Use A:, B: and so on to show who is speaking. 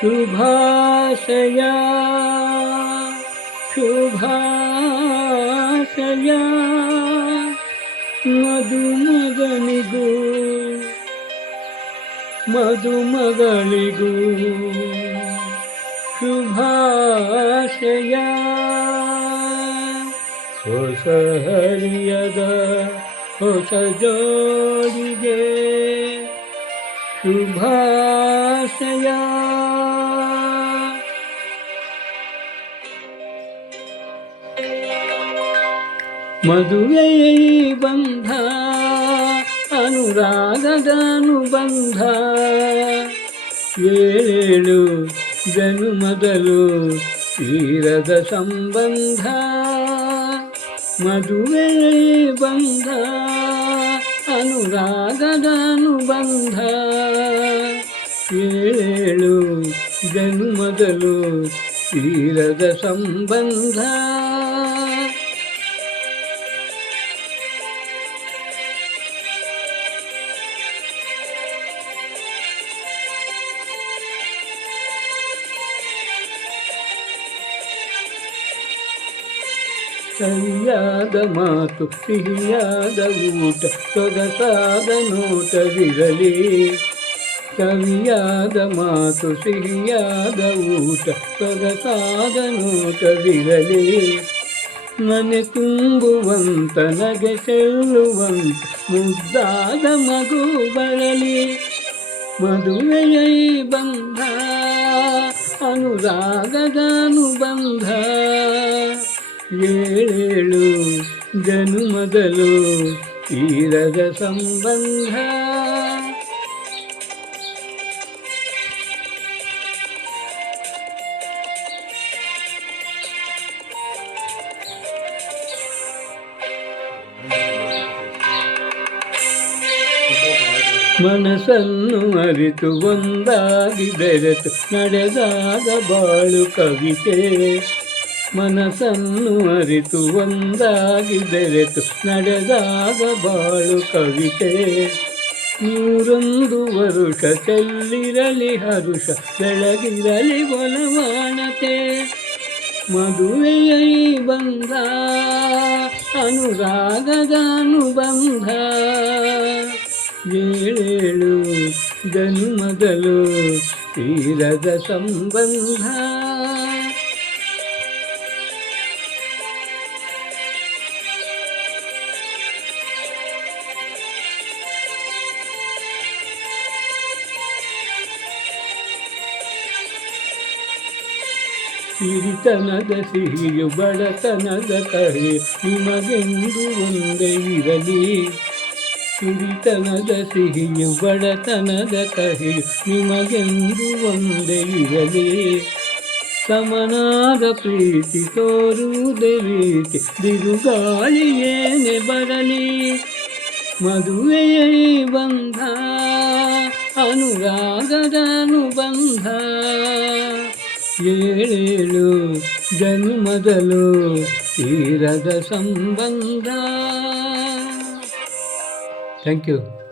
A: ಶುಭಾಶಯ. ಶುಭಾಶಯ. ಮಧುಮಗನಿಗೂ ಮಧುಮಗಳಿಗೂ ಶುಭಾಶಯ. ಹೊಸಹರಿಯದ ಹೊಸ ಜೋಡಿಗೆ ಶುಭಾಶಯ. ಮದುವೆಯ ಬಂಧ, ಅನುರಾಗದ ಅನುಬಂಧ. ಏಳೇಳು ಜನುಮದಲು ತೀರದ ಸಂಬಂಧ. ಮದುವೆಯ ಬಂಧ, ಅನುರಾಗದ ಅನುಬಂಧ. ಏಳೇಳು ಜನುಮದಲು ತೀರದ ಸಂಬಂಧ. ಸರಿಯಾದ ಮಾತು, ಸಿಹಿಯಾದ ಊಟ, ಸೊಗಸಾದ ನೋಟವಿರಲಿ ಕವಿಯಾದ ಮಾತು, ಸಿಹಿಯಾದ ಊಟ, ಸೊಗಸಾದ ನೋಟವಿರಲಿ ಮನೆ ತುಂಬುವಂತ, ನಗೆ ಚೆಲ್ಲುವಂತ, ಮುದ್ದಾದ ಮಗು ಬರಲಿ. ಮದುವೆಯ ಬಂಧ, ಅನುರಾಗದ ಅನುಬಂಧ. ಏಳೇಳು ಜನುಮದಲು ತೀರದ ಸಂಬಂಧ. ಮನಸ್ಸನ್ನು ಅರಿತು ಒಂದಾಗಿ ಬೆರೆತು ನಡೆದಾಗ ಬಾಳು ಕವಿತೆ. ಮನಸ್ಸನ್ನು ಅರಿತು ಒಂದಾಗಿ ಬೆರೆತು ನಡೆದಾಗ ಬಾಳು ಕವಿತೆ. ನೂರೊಂದು ವರುಷ ಚೆಲ್ಲಿರಲಿ ಹರುಷ, ಬೆಳಗಿರಲಿ ಬಲವಾಣತೆ ಮದುವೆಯ ಬಂಧ ಅನುರಾಗದ ಅನುಬಂಧ. ಏಳೇಳು ಜನ್ಮದಲು ತೀರದ ಸಂಬಂಧ. ಸಿರಿತನದ ಸಿಹಿಯು ಬಡತನದ ಕರೆ ನಿಮಗೆಂದು ಒಂದೇ ಇರಲಿ. ಸಿರಿತನದ ಸಿಹಿಯು ಬಡತನದ ಕಹಿ ನಿಮಗೆಂದು ಒಂದೇ ಇರಲಿ. ಸಮನಾದ ಪ್ರೀತಿ ತೋರುವುದೇ ರೀತಿ ಬಿರುಗಾಳಿ ಏನೇ ಬರಲಿ. ಮದುವೆಯೇ ಬಂಧ, ಅನುರಾಗದ ಅನುಬಂಧ ಏಳೇಳು ಜನ್ಮದಲು ತೀರದ ಸಂಬಂಧ. Thank you